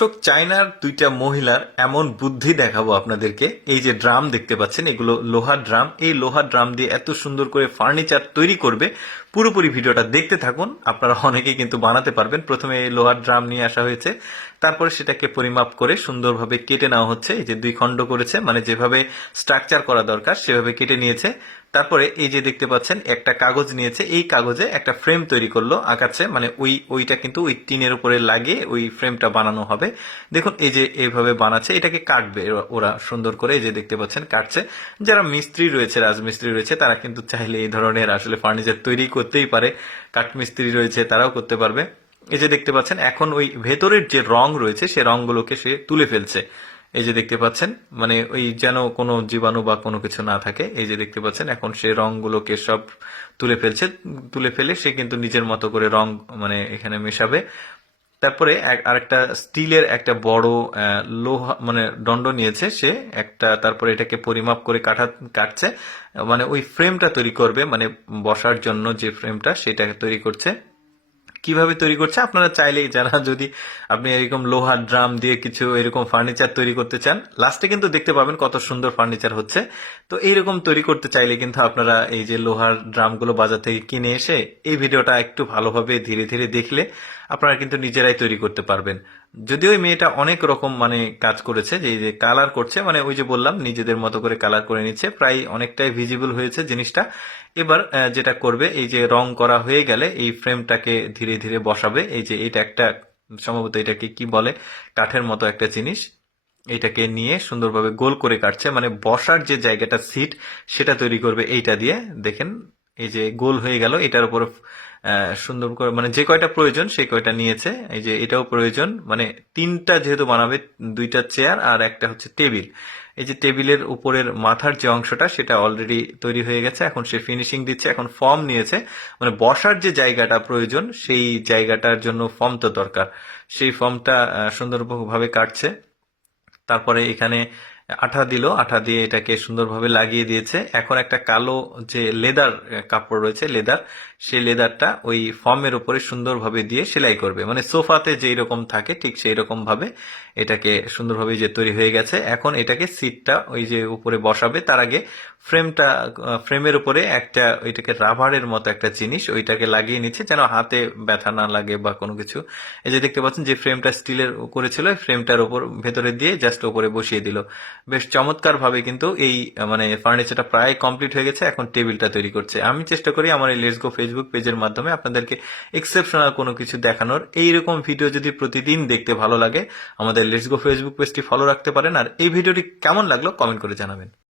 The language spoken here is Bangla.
দর্শক, চায়নার দুইটা মহিলার এমন বুদ্ধি দেখাবো আপনাদেরকে। এই যে ড্রাম দেখতে পাচ্ছেন, এগুলো লোহার ড্রাম। এই লোহার ড্রাম দিয়ে এত সুন্দর করে ফার্নিচার তৈরি করবে। পুরোপুরি ভিডিওটা দেখতে থাকুন, আপনারা অনেকেই কিন্তু বানাতে পারবেন। প্রথমে এই লোহার ড্রাম নিয়ে আসা হয়েছে, তারপরে সেটাকে পরিমাপ করে সুন্দরভাবে কেটে নেওয়া হচ্ছে। এই যে দুই খণ্ড করেছে মানে যেভাবে স্ট্রাকচার করা দরকার, সেভাবে কেটে নিয়েছে। তারপরে এই যে দেখতে পাচ্ছেন, একটা কাগজ নিয়েছে। এই কাগজে একটা ফ্রেম তৈরি করল আঁকাচ্ছে মানে ওই, ওইটা কিন্তু ওই টিনের উপরে লাগিয়ে ওই ফ্রেমটা বানানো হবে। দেখুন, এই যে এইভাবে বানাচ্ছে, এটাকে কাটবে ওরা- সুন্দর করে। এই যে দেখতে পাচ্ছেন, কাটছে। যারা মিস্ত্রি রয়েছে, রাজমিস্ত্রি রয়েছে, তারা কিন্তু চাইলে এই ধরনের আসলে ফার্নিচার তৈরি করতেই পারে। কাঠমিস্ত্রি রয়েছে, তারাও করতে পারবে। এই যে দেখতে পাচ্ছেন, এখন ওই ভেতরের যে রং রয়েছে, সে রংগুলোকে সে তুলে ফেলছে। এই যে দেখতে পাচ্ছেন মানে ওই যেন কোনো জীবাণু বা কোনো কিছু না থাকে, এই যে দেখতে পাচ্ছেন, এখন সে রংগুলোকে সব তুলে ফেলছে, তুলে ফেলে সে কিন্তু নিজের মতো করে রং মানে এখানে মেশাবে। তারপরে আরেকটা স্টিলের একটা বড় লোহা মানে দণ্ড নিয়েছে সে, একটা তারপরে এটাকে পরিমাপ করে কাটা কাটছে মানে ওই ফ্রেমটা তৈরি করবে মানে বসার জন্য যে ফ্রেমটা সেটা তৈরি করছে। কীভাবে তৈরি করছে, আপনারা চাইলেই যারা যদি আপনি এরকম লোহার ড্রাম দিয়ে কিছু এরকম ফার্নিচার তৈরি করতে চান লাস্টে কিন্তু দেখতে পাবেন কত সুন্দর ফার্নিচার হচ্ছে। তো এইরকম তৈরি করতে চাইলে কিন্তু আপনারা এই যে লোহার ড্রামগুলো বাজার থেকে কিনে এসে এই ভিডিওটা একটু ভালোভাবে ধীরে ধীরে দেখলে আপনারা কিন্তু নিজেরাই তৈরি করতে পারবেন। যদিও মেয়েটা অনেক রকম মানে কাজ করেছে, যে যে কালার করছে মানে ওই যে বললাম, নিজেদের মতো করে কালার করে নিচ্ছে, প্রায় অনেকটাই ভিজিবল হয়েছে জিনিসটা। এবার যেটা করবে, এই যে রং করা হয়ে গেলে এই ফ্রেমটাকে ধীরে ধীরে বসাবে। এই যে এটা একটা, সম্ভবত এটাকে কি বলে, কাঠের মতো একটা জিনিস। এটাকে নিয়ে সুন্দরভাবে গোল করে কাটছে। মানে বসার যে জায়গাটা সিট সেটা তৈরি করবে এইটা দিয়ে। দেখেন, এই যে গোল হয়ে গেল, এটার উপর সুন্দর করে মানে যে কয়টা প্রয়োজন, সেই কয়টা নিয়েছে। এই যে এটাও প্রয়োজন। মানে তিনটা যেহেতু বানাবে, দুইটা চেয়ার আর একটা হচ্ছে টেবিল এই যে টেবিলের উপরের মাথার যে অংশটা, সেটা অলরেডি তৈরি হয়ে গেছে। এখন সে ফিনিশিং দিচ্ছে, এখন ফর্ম নিয়েছে। মানে বসার যে জায়গাটা প্রয়োজন, সেই জায়গাটার জন্য ফর্ম তো দরকার। সেই ফর্মটা সুন্দরভাবে কাটছে। তারপরে এখানে আঠা দিল, আঠা দিয়ে এটাকে সুন্দরভাবে লাগিয়ে দিয়েছে। এখন একটা কালো যে লেদার কাপড় রয়েছে, লেদার, সেই লেদারটা ওই ফর্মের উপরে সুন্দরভাবে দিয়ে সেলাই করবে। মানে সোফাতে যেই রকম থাকে, ঠিক সেই রকম ভাবে এটাকে সুন্দরভাবে যে তৈরি হয়ে গেছে। এখন এটাকে সিটটা ওই যে উপরে বসাবে। তার আগে ফ্রেমটা ফ্রেমের উপরে একটা ওইটাকে রাবারের মতো একটা জিনিস ওইটাকে লাগিয়ে নিচ্ছে, যেন হাতে ব্যথা না লাগে বা কোনো কিছু। এই যে দেখতে পাচ্ছেন যে ফ্রেমটা স্টিলের করেছিল ফ্রেমটার উপর ভেতরে দিয়ে জাস্ট উপরে বসিয়ে দিল। বেশ চমৎকার ভাবে কিন্তু এই মানে ফার্নিচারটা প্রায় কমপ্লিট হয়ে গেছে, এখন টেবিলটা তৈরি করছে। আমি চেষ্টা করি আমার এই লেসগো ফেসবুক পেজের মাধ্যমে আপনাদেরকে এক্সেপশনাল কোনো কিছু দেখানোর। এইরকম ভিডিও যদি প্রতিদিন দেখতে ভালো লাগে, আমাদের লেসগো ফেসবুক পেজটি ফলো রাখতে পারেন। আর এই ভিডিওটি কেমন লাগল কমেন্ট করে জানাবেন।